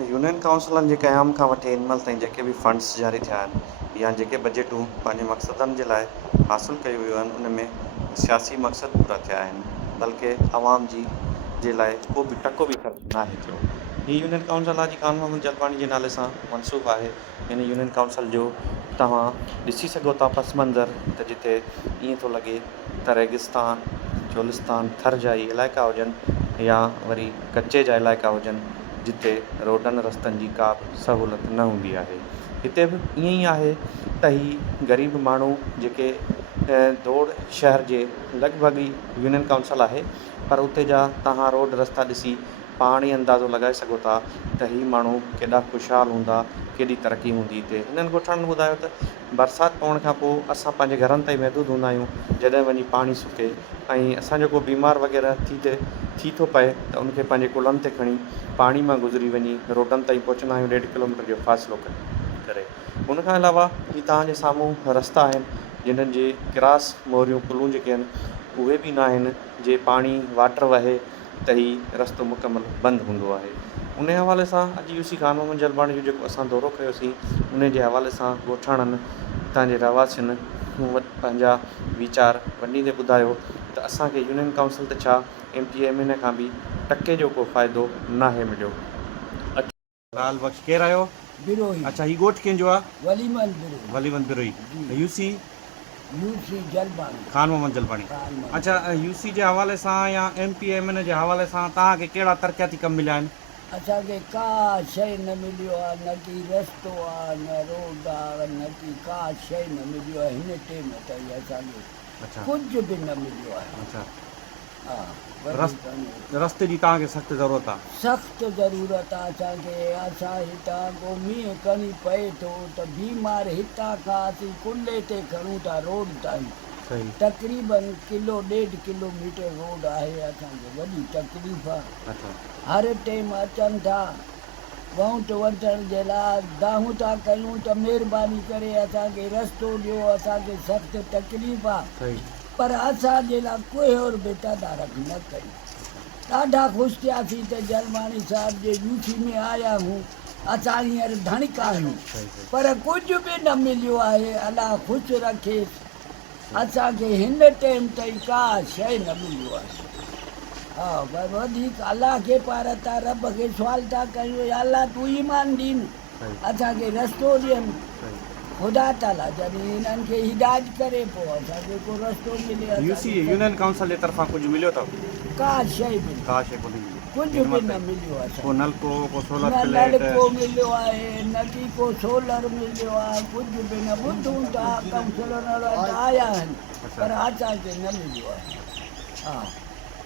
यूनियन काउंसिलनि जे क़याम खां वठी हिनमहिल ताईं जेके बि फंड्स जारी थिया आहिनि या जेके बजटूं पंहिंजे मक़सदनि जे लाइ हासिलु कयूं वियूं आहिनि उन में सियासी मक़सद पूरा थिया आहिनि बल्कि आवाम जी जे लाइ को बि टको बि ख़र्चु न आहे थियो। हीअ यूनियन काउंसिल हाजी खान मोहम्मद जलपाणी जे नाले सां मनसूब आहे। हिन यूनियन काउंसिल जो तव्हां ॾिसी सघो था पस मंज़र त जिते ईअं थो लॻे त रेगिस्तान चोलिस्तान थर जा ई इलाइक़ा हुजनि या वरी कचे जा इलाइक़ा हुजनि जिते रोडनि रस्तनि जी का बि सहूलियत न हूंदी आहे। हिते बि ईअं ई आहे त ही ग़रीब माण्हू जेके दौड़ शहर जे लॻभॻि ई यूनियन काउंसिल आहे पर उते जा तव्हां रोड रस्ता ॾिसी पाण ई अंदाज़ो लॻाए सघो था त ही माण्हू केॾा ख़ुशहाल हूंदा, केॾी तरक़ी हूंदी हिते। हिननि ॻोठाणनि ॿुधायो त बरसाति पवण खां पोइ असां पंहिंजे घरनि ताईं महदूदु हूंदा आहियूं, जॾहिं वञी पाणी सुके ऐं असांजो को बीमार वग़ैरह थी थो पए त उनखे पंहिंजे कुल्हनि ते खणी पाणी मां गुज़री वञी रोडनि ताईं पहुचंदा आहियूं 1.5 किलोमीटर जो फ़ासिलो करे। उनखां अलावा ही तव्हांजे साम्हूं रस्ता आहिनि जिन्हनि जे क्रास मोरियूं पुलूं जेके आहिनि उहे बि न आहिनि, जे पाणी वाटर वहे त ही रस्तो मुकमल बंदि हूंदो आहे। उन हवाले सां अॼु यूसी खान मोहम्मद जलपाणी जो जेको असां दौरो कयोसीं उन जे हवाले सां ॻोठाणनि हितां जे रहवासियुनि पंहिंजा वीचार वंडींदे ॿुधायो त असांखे यूनियन काउंसिल त छा MPMN खां बि टके जो को फ़ाइदो नाहे मिलियो। लाल बख्श केरु आयो? बिरोही। अच्छा, ही ॻोठ कंहिंजो आहे? वलीमन बिरोही। यूसी जलपाणी। खान मोहम्मद जलपाणी। अच्छा, यूसी जे हवाले सां या MPMN जे हवाले सां तव्हांखे कहिड़ा तरक़ियाती कम मिलिया आहिनि? असांखे का शइ न मिलियो आहे, न की रस्तो आहे, न रोड आहे, न की का शइ न मिलियो आहे हिन टेम ताईं असांखे कुझु बि न मिलियो आहे। अच्छा, हा, रस्ते जी तव्हांखे सख़्तु ज़रूरत आहे? सख़्तु ज़रूरत आहे असांखे। असां हितां को मींहुं कणी पए थो त बीमार हितां खां असीं कुल्हे ते खणूं था रोड ताईं। तक़रीबन 1.5 किलोमीटर रोड आहे असांखे, वॾी तकलीफ़ आहे। हर टाइम अचनि था वोट वठण जे लाइ दाहूं था कयूं त महिरबानी करे असांखे रस्तो ॾियो, असांखे सख़्तु तकलीफ़ आहे पर असांजे लाइ कोई और बि तदारक न कई। ॾाढा ख़ुशि थियासीं त जलपाणी साहिब जे यूसी में आया आहियूं, असां हींअर धणिक आहियूं पर कुझु बि न मिलियो आहे। अलाह ख़ुशि रखे, असांखे हिन टाइम ताईं का शइ न मिलियो आहे। हा, पर वधीक अलाह खे पार था रब खे सुवाल था कयूं, अलाह तूं ईमान ॾीन, असांखे रस्तो ॾियनि। ख़ुदा ताला जॾहिं हिननि खे हिदायत करे पोइ असांखे को रस्तो मिले। यूनियन काउंसिल जे तरफ़ां कुझु मिलियो अथव? का शइ बि कुझु बि न मिलियो आहे। को नलको, को सोलर न प्लेट? नलको मिलियो आहे, न की को सोलर मिलियो आहे, कुझु बि न। ॿुधूं था काउंसिलर वारा आया आहिनि पर असांखे न मिलियो आहे। हा,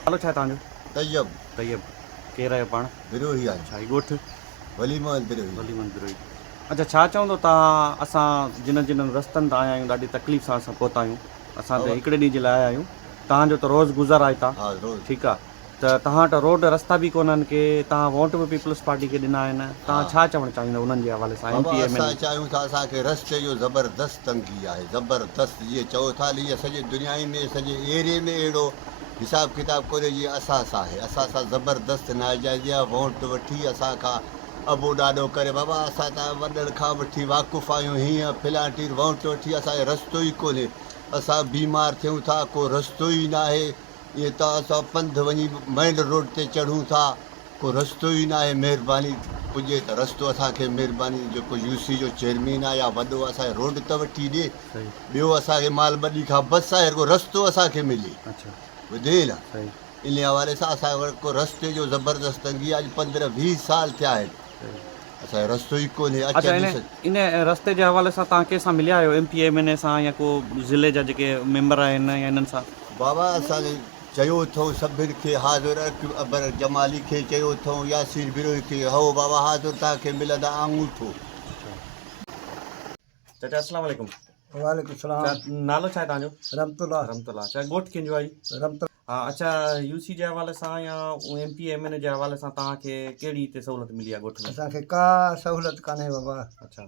नालो छा आहे तव्हांजो? तैयब। केरु आहियो पाण? बिरोही आहे। अच्छा, ही ॻोठ? वलीमन बिरोही। अच्छा, छा चवंदो तव्हां, असां जिन्हनि रस्तनि तां आया आहियूं, ॾाढी तकलीफ़ सां असां पहुता आहियूं, असां त हिकिड़े ॾींहं जे लाइ आया आहियूं, तव्हांजो त रोज़ु गुज़र आहे हितां, ठीकु आहे, त तव्हां वटि रोड रस्ता बि कोन्हनि के तव्हां वोट बि पीपल्स पार्टी खे ॾिना आहिनि, तव्हां छा चवणु चाहींदो उन्हनि जे हवाले सां? असां चाहियूं था असांखे रस्ते जो ज़बरदस्त तंगी आहे, ज़बरदस्त। जीअं चओ था हीअ सॼे दुनिया में सॼे एरिए में अहिड़ो हिसाब किताब कोन्हे जीअं असां सां आहे। असां सां ज़बरदस्त नाजाइज़ वोट वठी असांखां अबो ॾाढो करे बाबा, असां त वॾनि खां वठी वाक़ुफ़ु आहियूं, हीअं फिलांटी वोट वठी असांखे रस्तो ई कोन्हे। असां बीमार थियूं था, को रस्तो ई न आहे। ईअं त असां पंधु वञी मेन रोड ते चढ़ूं था, को रस्तो ई न आहे। महिरबानी पुॼे त रस्तो असांखे, महिरबानी जेको यूसी जो चेयरमैन आहे या वॾो असांखे रोड त वठी ॾिए, ॿियो असांखे माल बॾी खां बसि आहे, को रस्तो असांखे मिले। ॿुधे न, इन हवाले सां असांजे वटि को रस्ते जो ज़बरदस्त तंगी आहे। अॼु 15-20 साल थिया आहिनि, असांजो रस्तो ई कोन्हे। इन रस्ते जे हवाले सां तव्हां कंहिंसां मिलिया आहियो, MPMN सां या को ज़िले जा जेके मेंबर आहिनि या इन्हनि सां? बाबा असांखे चयो अथऊं सभिनि खे, हाज़ुर अकबर जमाली खे चयो अथऊं, यासीर बिरोही खे, हो बाबा हाज़ुर तव्हांखे मिलंदा आङूठो। चाचा अस्सलाम वालेकुम। वालेकुम सलाम। नालो छा आहे तव्हांजो? रमतुल्ला। अच्छा, ॻोठ कंहिंजो आहे? हा, अच्छा, यूसी जे हवाले सां या MPMN जे हवाले सां तव्हांखे कहिड़ी हिते सहूलियत मिली आहे ॻोठ में? असांखे का सहूलियत कान्हे बाबा। अच्छा,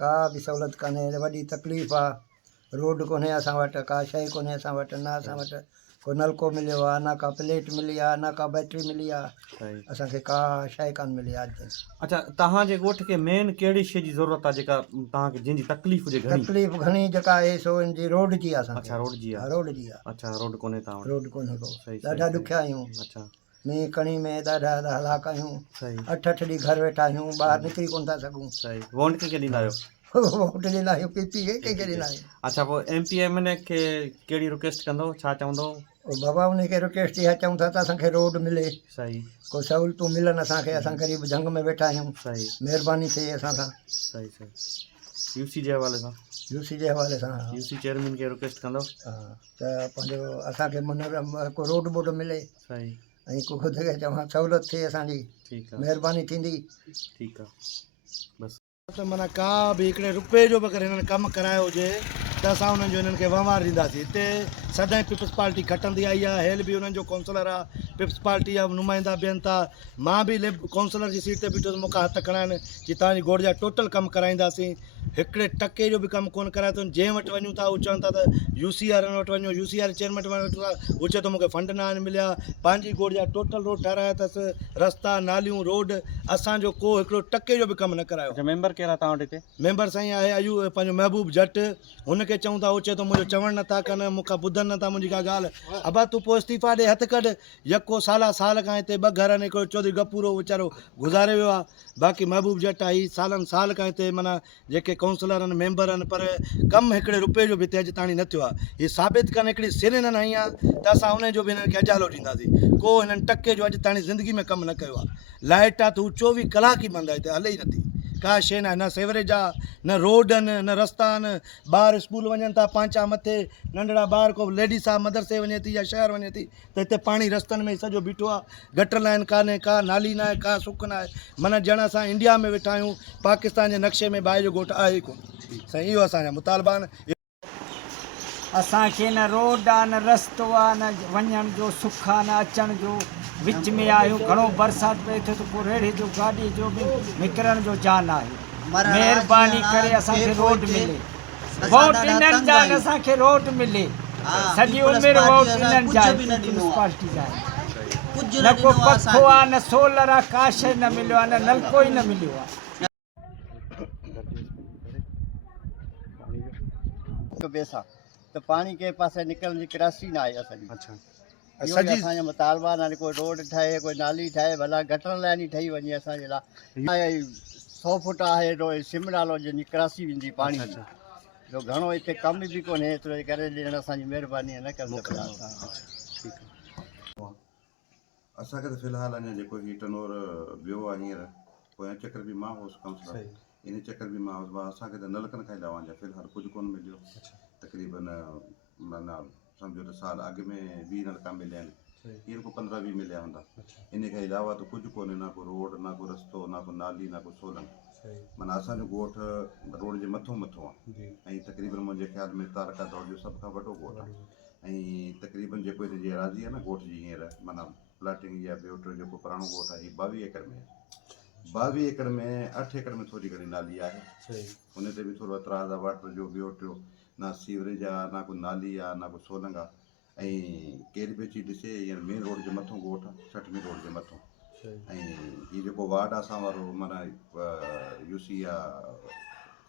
का बि सहूलियत कान्हे, वॾी तकलीफ़ आहे। रोड कोन्हे असां वटि, का शइ कोन्हे असां वटि, न असां वटि को नलको मिलियो आहे न का प्लेट मिली आहे न का बैटरी मिली आहे सही असांखे का शइ कान मिली आहे अॼु ताईं अच्छा तव्हांजे ॻोठ खे मेन कहिड़ी शइ जी ज़रूरत आहे जेका तव्हांखे जंहिंजी तकलीफ़ हुजे घणी तकलीफ़ घणी जेका आहे सो इन जी रोड जी आहे अच्छा असांखे रोड जी आहे रोड जी आहे अच्छा रोड कोन्हे तव्हां वटि रोड कोन्हे को सही ॾाढा ॾुखिया आहियूं अच्छा मींहुं कणी में ॾाढा हलाक आहियूं सही 8 ॾींहं घर वेठा आहियूं ॿाहिरि निकिरी कोन था सघूं सही वोट कंहिंखे ॾींदा आहियो वोट ॾींदा आहियूं पीपी खे कंहिंखे ॾींदा आहियूं अच्छा पोइ MP MLA खे कहिड़ी रिक्वेस्ट कंदव छा चवंदव बाबा उनखे रिक्वेस्ट इहा चऊं था त असांखे रोड मिले सही को सहूलियतूं मिलनि असांखे असां ग़रीब झंग में वेठा आहियूं सही महिरबानी थिए असां सां सही सही UC जे हवाले सां UC जे हवाले सां UC चेयरमैन खे रिक्वेस्ट कंदव हा त पंहिंजो असांखे मन को रोड बोड मिले सही ऐं को ख़ुदि खे चवां सहूलियत थिए असांजी ठीकु आहे महिरबानी थींदी ठीकु आहे बसि त माना का बि हिकिड़े रुपए जो बि अगरि हिननि कमु करायो हुजे त असां हुननि जो हिननि खे वहिंवार ॾींदासीं हिते सदाईं पीपल्स पार्टी खटंदी आई आहे हेल बि हुननि जो काउंसलर आहे पीपल्स पार्टी जा नुमाइंदा बीहनि था मां बि काउंसलर जी सीट ते बीठो त मूंखां हथ खणा आहिनि कि तव्हांजी गोड़ जा टोटल कमु कराईंदासीं हिकिड़े टके जो बि कमु कोन करायो अथनि जंहिं वटि वञूं था उहे चवनि था त UC वारनि वटि वञो UC वारे चेयरमैन वटि वञो उहे चए थो मूंखे फंड न आहिनि मिलिया पंहिंजी गोड़ जा टोटल रोड ठाहिराया अथसि रस्ता नालियूं रोड असांजो को हिकिड़ो टके जो बि कमु न करायो अच्छा मेंबर कहिड़ा तव्हां वटि हिते मेंबर साईं आहे पंहिंजो महबूब जट हुनखे चऊं था उहो चए थो मुंहिंजो चवणु नथा कनि मूंखां ॿुधनि नथा मुंहिंजी का ॻाल्हि अबा तूं पोइ इस्तीफ़ा ॾे हथु कढ यको साल खां हिते 2 घर आहिनि हिकिड़ो चौधरी गपूरो वीचारो गुज़ारे वियो आहे बाक़ी महबूब जट आहे ही साल खां हिते माना जेके काउंसलर आहिनि मेंबर आहिनि पर कमु हिकिड़े रुपए जो बि हिते अॼु ताणी न थियो आहे हीअ साबित कनि हिकिड़ी सिर हिननि हई आहे त असां हुनजो बि हिननि खे अजालो ॾींदासीं को हिननि टके जो अॼु ताणी ज़िंदगी में कमु न कयो आहे लाइट आहे त हू 24 कलाक ई बंदि आहे हिते हले ई नथी का शइ न आहे न सेवरेज आहे न रोड आहिनि न रस्ता आहिनि ॿार स्कूल वञनि था पांचा मथे नंढड़ा ॿार को लेडीस आहे मदरसे वञे थी या शहर वञे थी त हिते पाणी रस्तनि में सॼो बीठो आहे गटर लाइन कान्हे का नाली न आहे का सुख न आहे माना ॼण असां इंडिया में वेठा आहियूं पाकिस्तान जे नक्शे में ॿाहिरि जो ॻोठ आहे ई कोन साईं इहो असांजा मुतालबा आहिनि असांखे न रोड आहे न रस्तो आहे न वञण जो सुख आहे न अचण जो विच में आहियूं घणो बरसाति पए थो त पोइ रेड़े जो गाॾी जो बि निकिरण जो जान आहे महिरबानी करे असांखे रोड मिले वोट इन्हनि जा असांखे रोड मिले सॼी उमिरि वोट इन्हनि जा पीपल्स पार्टी जा न को पखो आहे न सोलर आहे का शइ न मिलियो आहे न नलको ई न मिलियो आहे त पाणी के पासे निकिरण जी क्रासी न आहे असांजी अच्छा सॼी असांजा मुतालबा न कोई रोड ठहे कोई नाली ठहे भला गटर लाइन ई ठही वञे असांजे लाइ 100 फुट आहे सिम नालो जंहिंजी क्रासी वेंदी पाणी जो घणो हिते कम बि कोन्हे एतिरो करे ॾियणु असांजी महिरबानी न कंदो असांखे त फ़िलहाल अञा जेको हीउ टर्नओवर वियो आहे हींअर पोयां चकर बि मां हुउसि काउंसलर इन चकर बि मां हुउसि भाउ असांखे त नलकनि खां अलावा अञा फ़िलहाल कुझु कोन मिलियो तक़रीबन माना सम्झो त साल अॻु में 20 नलका मिलिया आहिनि हींअर को 15-20 मिलिया हूंदा इन खां अलावा त कुझु कोन्हे न को रोड न को रस्तो न को नाली न को सोलन माना असांजो ॻोठ रोड जे मथो आहे ऐं तक़रीबन मुंहिंजे ख़्याल में तारका दौर जो सभ खां वॾो ॻोठ आहे ऐं तक़रीबन जेको हिते जी एराज़ी आहे न ॻोठ जी हींअर माना प्लाटिंग या ॿियो टियों जेको पुराणो ॻोठ आहे हीउ 22 एकड़ में 22 एकड़ में 8 एकड़ में थोरी घणी नाली आहे हुन ते बि थोरो एतिराज़ आहे वाटर जो ॿियो टियों ना सीवरेज आहे ना को नाली आहे ना को सोलंग आहे ऐं केर बि अची ॾिसे हींअर मेन रोड जे मथां ॻोठ आहे 60 रोड जे मथां ऐं हीउ जेको वार्ड आहे असां वारो माना UC आहे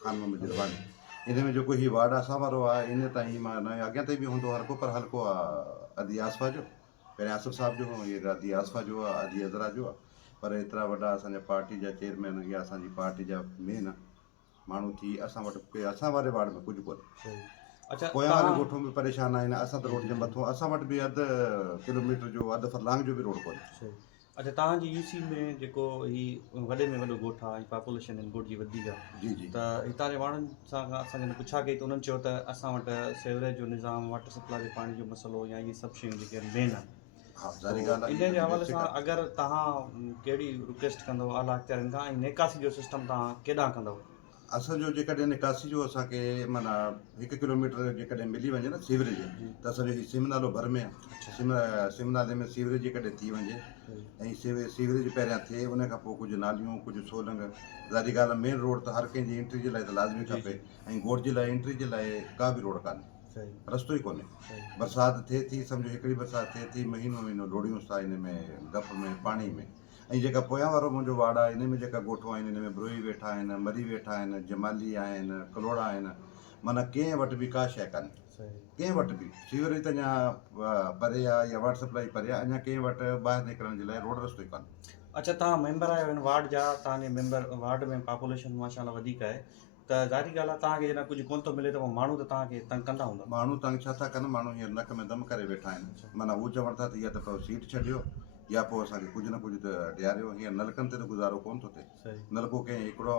खान मोहम्मद जिरवानी इन में जेको हीउ वार्ड असां वारो आहे इन ताईं माना अॻियां ताईं बि हूंदो हल्को पर हल्को आहे अदी आसफा जो पहिरियों आसिफ साहिब जो हीअ अदी आसफा जो आहे अदी अज़रा जो आहे पर एतिरा वॾा असांजा पार्टी जा चेयरमैन या असांजी पार्टी जा मेन माण्हू थी असां वटि असां वारे वार्ड में कुझु कोन्हे अच्छा पोयां वारे ॻोठों में परेशान आहिनि असां त रोड जे मथां असां वटि बि 1/2 किलोमीटर जो 1/2 फरलांग जो बि रोड कोन्हे अच्छा तव्हांजी UC में जेको हीउ वॾे में वॾो ॻोठ आहे पॉपुलेशन हिन ॻोठ जी वधीक आहे जी जी त हितां जे माण्हुनि सां असांखे पुछा कई त उन्हनि चयो त असां वटि सेवरेज जो निज़ाम वाटर सप्लाई जो पाणी जो मसइलो या इहे सभु शयूं जेके आहिनि मेन आहिनि हा ज़ाहिरी ॻाल्हि इन जे हवाले सां अगरि तव्हां कहिड़ी रिक्वेस्ट कंदव आला इख़्तियारनि खां ऐं निकासी जो सिस्टम तव्हां केॾांहुं कंदव असांजो जेकॾहिं निकासी जो असांखे माना 1 किलोमीटर जेकॾहिं मिली वञे न सीवरेज त असांजो हीउ सिम नालो भर में आहे सिम नाले में सीवरेज जेकॾहिं थी वञे ऐं सीवरेज पहिरियां थिए उन खां पोइ कुझु नालियूं कुझु सोलंग ज़ाहिरी ॻाल्हि आहे मेन रोड त हर कंहिंजी एंट्री जे लाइ त लाज़मी खपे ऐं ॻोठ जे लाइ एंट्री जे लाइ का बि रोड कान्हे सही रस्तो ई कोन्हे। बरसाति थिए थी, सम्झो हिकिड़ी बरसाति थिए थी, महीनो महीनो लोड़ियूं था इन में गप में पाणी में। ऐं जेका पोयां वारो मुंहिंजो वार्ड आहे, इन में जेका ॻोठूं आहिनि, इन में ब्रोई वेठा आहिनि, मरी वेठा आहिनि, जमाली आहिनि, कलोड़ा आहिनि, माना कंहिं वटि बि का शइ कान्हे। कंहिं वटि बि सीवरेज त अञा परे आहे या वाटर सप्लाई परे आहे, अञा कंहिं वटि ॿाहिरि निकिरण जे लाइ रोड रस्तो ई कान्हे। अच्छा, तव्हां मेंबर आहियो हिन वार्ड जा, तव्हांजे मेंबर वार्ड में पॉपुलेशन माशाल्लाह वधीक आहे, त ज़ाहिरी ॻाल्हि आहे तव्हांखे जॾहिं कुझु कोन थो मिले त माण्हू त तव्हांखे तंग कंदा हूंदा। माण्हू तंग छा था कनि, माण्हू हींअर नक में दम करे वेठा आहिनि। माना हू चवनि था त या त पोइ सीट छॾियो या पोइ असांखे कुझु न कुझु त ॾियारियो। हींअर नलकनि ते त गुज़ारो कोन थो थिए। नलको कंहिं हिकिड़ो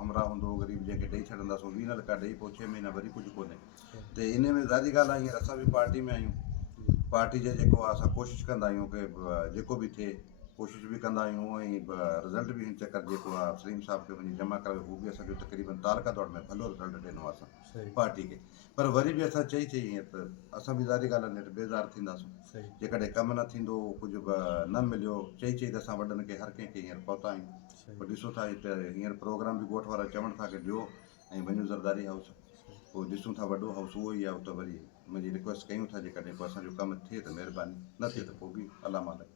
हमरा हूंदो गरीब जंहिंखे ॾेई छॾंदासीं, 20 नलका ॾेई पोइ 6 महीना वरी कुझु कोन्हे। त इन में ज़ाहिरी ॻाल्हि आहे, हींअर असां बि पार्टी में आहियूं। पार्टी जे जेको आहे असां कोशिशि कंदा आहियूं की जेको बि थिए, कोशिशि बि कंदा आहियूं। ऐं रिज़ल्ट बि हिन चकर जेको आहे सलीम साहब खे वञी जमा करायो, हू बि असांजो तक़रीबन तालका दौड़ में भलो रिज़ल्ट ॾिनो आहे असां पार्टी खे। पर वरी बि असां चई हीअं त असां बि ज़ाहिरी ॻाल्हि आहे नेठि बेज़ार थींदासीं जेकॾहिं कमु न थींदो, कुझु न मिलियो। चई त असां वॾनि खे हर कंहिंखे हींअर पहुता आहियूं। पोइ ॾिसूं था हिते हींअर प्रोग्राम बि ॻोठ वारा चवनि था की ॾियो ऐं वञूं ज़रदारी हाउस। पोइ ॾिसूं था, वॾो हाउस उहो ई आहे, त वरी मुंहिंजी रिक्वेस्ट कयूं था जेकॾहिं पोइ असांजो कमु थिए त महिरबानी, न थिए त पोइ बि अला मालिक।